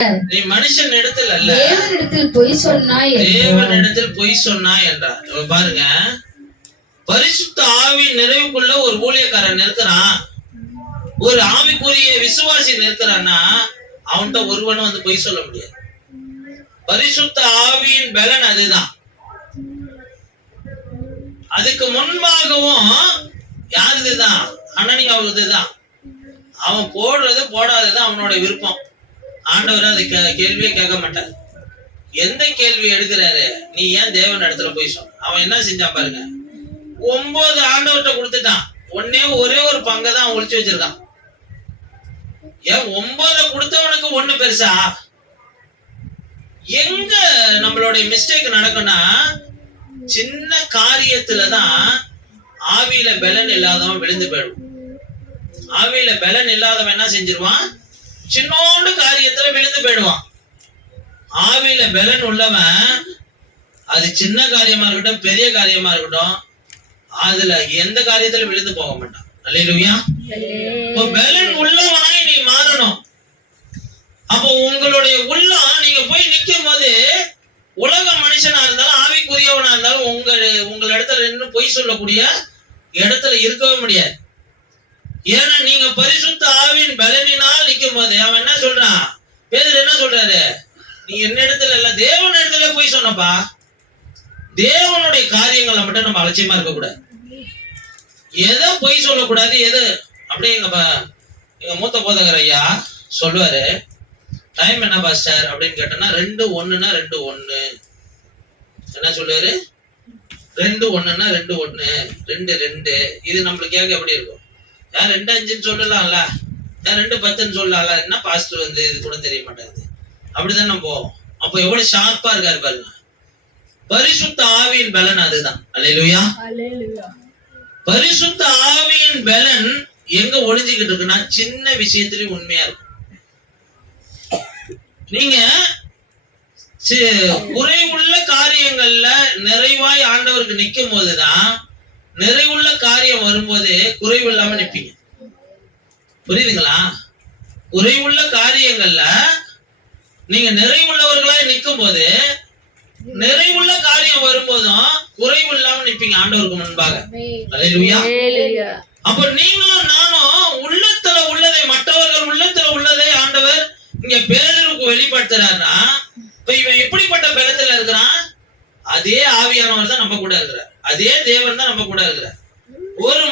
நீ மனுஷன் இடத்துல அல்ல தேவனிடத்தில் பொய் சொன்னாய். தேவனிடத்தில் பொய் சொன்னா என்றார். பாருங்க. பரிசுத்த ஆவி நிறைவுக்குள்ள ஒரு ஊழியக்காரன் இருக்கிறான் ஒரு ஆவிக்குரிய விசுவாசி நிற்கிறான்னா அவன்கிட்ட ஒருவனும் வந்து பொய் சொல்ல முடியாது. பரிசுத்த ஆவியின் பலன் அதுதான். அதுக்கு முன்பாகவும் யாருதுதான் அனனியாவுதுதான் அவன் போடுறது போடாதது அவனோட விருப்பம். ஆண்டவர் அது கே- கேள்வியே கேட்க மாட்டார். எந்த கேள்வி எடுக்கிறாரு? நீ ஏன் தேவன் இடத்துல போய் சொன்ன அவன் என்ன செஞ்சான் பாருங்க. ஒன்பது ஆண்டவர்கிட்ட கொடுத்துட்டான். ஒன்னே ஒரே ஒரு பங்கை தான் ஒழிச்சு வச்சிருக்கான். ஏன் ஒன்பதை கொடுத்தவனுக்கு ஒண்ணு பெருசா? எங்க நம்மளுடைய மிஸ்டேக் நடக்கும்னா சின்ன காரியத்துல தான் ஆவியில பலன் இல்லாதவன் விழுந்து போயிடும் ஆவியில பலன் இல்லாதவன் என்ன செஞ்சிருவான்? சின்னோண்டு காரியத்துல விழுந்து போயிடுவான். ஆவியில பலன் உள்ளவன் அது சின்ன காரியமா இருக்கட்டும் பெரிய காரியமா இருக்கட்டும் அதுல எந்த காரியத்துல விழுந்து போக மாட்டான். அல்லையா இப்போ பலன் உள்ளவனாய் நீ மாறணும். அப்போ உங்களுடைய உள்ளம் நீங்க போய் நிக்கும் போது உலக மனுஷனா இருந்தாலும் ஆவிக்குரியவனா இருந்தாலும் உங்க உங்கள இடத்துல நின்று பொய் சொல்லக்கூடிய இடத்துல இருக்கவே முடியாது. ஏன்னா நீங்க பரிசுத்த ஆவின் பலனினால் நிக்கும் போது அவன் என்ன சொல்றான் பேதர் என்ன சொல்றாரு. நீ என்ன இடத்துல இல்ல? தேவன் இடத்துல போய் சொன்னப்பா. தேவனுடைய காரியங்களை மட்டும் நம்ம அலட்சியமா இருக்க கூடாது எதை பொய் சொல்லக்கூடாது எது? அப்படியே எங்க எங்க மூத்த போதகர் ஐயா சொல்லுவாரு. டைம் என்ன பாஸ்டர் அப்படின்னு கேட்டோம்னா ரெண்டு ஒண்ணுனா ரெண்டு ஒண்ணு. என்ன சொல்லுவாரு? ரெண்டு ஒண்ணுன்னா ரெண்டு ஒண்ணு. ரெண்டு ரெண்டு. இது நம்மளுக்கு கேட்க எப்படி இருக்கும்? ஏன் ரெண்டு அஞ்சுன்னு சொல்லலாம்ல? ஏன் ரெண்டு பத்துன்னு சொல்லலாம்ல? என்ன பாஸ்டர் வந்து இது கூட தெரிய மாட்டேங்குது? அப்படிதான் நம்ம போவோம். அப்போ எவ்வளவு ஷார்ப்பா இருக்காரு பாருங்க. பரிசுத்த ஆவியின் பலன் அதுதான். அல்லேலூயா. பரிசுத்த ஆவியின் பலன் எங்க ஒளிஞ்சுக்கிட்டு இருக்குன்னா சின்ன விஷயத்திலயும் உண்மையா இருக்கும். நீங்க குறைவுள்ள காரியங்கள்ல நிறைவாய் ஆண்டவருக்கு நிக்கும் போதுதான் நிறைவுள்ள காரியம் வரும்போது குறைவு இல்லாம நிப்பீங்க. புரியுதுங்களா? குறைவுள்ள காரியங்கள்ல நீங்க நிறைவுள்ளவர்களாய் நிக்கும் போது நிறைவுள்ள காரியம் வரும்போதும் குறைவு இல்லாம நிப்பீங்க ஆண்டவருக்கு முன்பாக. அப்ப நீங்களும் நானும் உள்ளத்துல உள்ளதை மற்றவர்கள் உள்ளத்துல உள்ளதை ஆண்டவர் இங்க பேருக்கு வெளிப்படுத்துறாருன்னா இப்ப இவன் எப்படிப்பட்ட பலத்துல இருக்கிறான்? அதே ஆவியானவர் தான் நம்ம கூட இருக்கிறார். அதே தேவன் தான் நம்ம கூட இருக்கிறார். ஒரு